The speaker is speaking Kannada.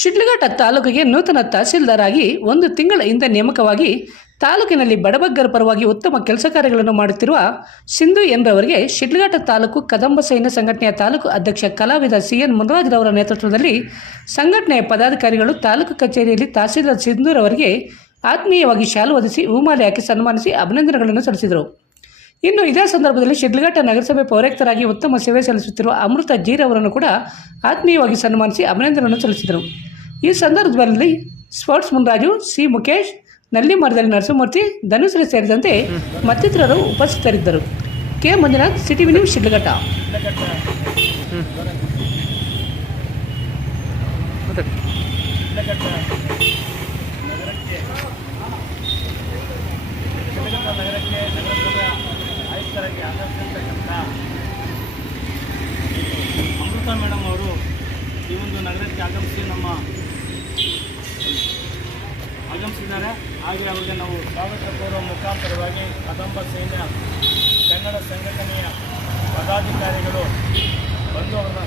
ಶಿಡ್ಲಘಟ್ಟ ತಾಲೂಕಿಗೆ ನೂತನ ತಹಸೀಲ್ದಾರ್ ಆಗಿ 1 ತಿಂಗಳ ಹಿಂದೆ ನೇಮಕವಾಗಿ ತಾಲೂಕಿನಲ್ಲಿ ಬಡಬಗ್ಗರ ಪರವಾಗಿ ಉತ್ತಮ ಕೆಲಸ ಕಾರ್ಯಗಳನ್ನು ಮಾಡುತ್ತಿರುವ ಸಿಂಧು ಎಂಬವರಿಗೆ ಶಿಡ್ಲಘಟ್ಟ ತಾಲೂಕು ಕದಂಬ ಸೈನ್ಯ ಸಂಘಟನೆಯ ತಾಲೂಕು ಅಧ್ಯಕ್ಷ ಕಲಾವಿದ ಸಿಎನ್ ಮುನರಾಜ್ರವರ ನೇತೃತ್ವದಲ್ಲಿ ಸಂಘಟನೆಯ ಪದಾಧಿಕಾರಿಗಳು ತಾಲೂಕು ಕಚೇರಿಯಲ್ಲಿ ತಹಸೀಲ್ದಾರ್ ಸಿಂಧೂರವರಿಗೆ ಆತ್ಮೀಯವಾಗಿ ಶಾಲು ಹೊದಿಸಿ ಹೂಮಾಲೆ ಹಾಕಿ ಸನ್ಮಾನಿಸಿ ಅಭಿನಂದನೆಗಳನ್ನು ಸಲ್ಲಿಸಿದರು. ಇನ್ನು ಇದೇ ಸಂದರ್ಭದಲ್ಲಿ ಶಿಡ್ಲಘಟ್ಟ ನಗರಸಭೆ ಪೌರಾಯುಕ್ತರಾಗಿ ಉತ್ತಮ ಸೇವೆ ಸಲ್ಲಿಸುತ್ತಿರುವ ಅಮೃತ ಜೀರ್ ಅವರನ್ನು ಕೂಡ ಆತ್ಮೀಯವಾಗಿ ಸನ್ಮಾನಿಸಿ ಅಭಿನಂದನೆಯನ್ನು ಸಲ್ಲಿಸಿದರು. ಈ ಸಂದರ್ಭದಲ್ಲಿ ಸ್ಪೋರ್ಟ್ಸ್ ಮುನ್ರಾಜು, ಸಿ ಮುಖೇಶ್, ನಲ್ಲಿ ಮರದಲ್ಲಿ ನರಸಿಂಹಮೂರ್ತಿ, ಧನುಶ್ರೀ ಸೇರಿದಂತೆ ಮತ್ತಿತರರು ಉಪಸ್ಥಿತರಿದ್ದರು. K Manjunath, city news, Shidlaghatta. ನಗರಕ್ಕೆ ನಗರಸಭೆಯ ಆಯುಕ್ತರಾಗಿ ಆಗಮಿಸಿರ್ತಕ್ಕಂಥ ಅಮೃತ ಮೇಡಮ್ ಅವರು ಈ ಒಂದು ನಗರಕ್ಕೆ ಆಗಮಿಸಿದ್ದಾರೆ. ಹಾಗೆ ಅವರಿಗೆ ನಾವು ಸ್ವಾಗತ ಕೋರುವ ಮುಖಾಂತರವಾಗಿ ಕದಂಬ ಸೈನ್ಯ ಕನ್ನಡ ಸಂಘಟನೆಯ ಪದಾಧಿಕಾರಿಗಳು ಬಂದು ಅವರನ್ನ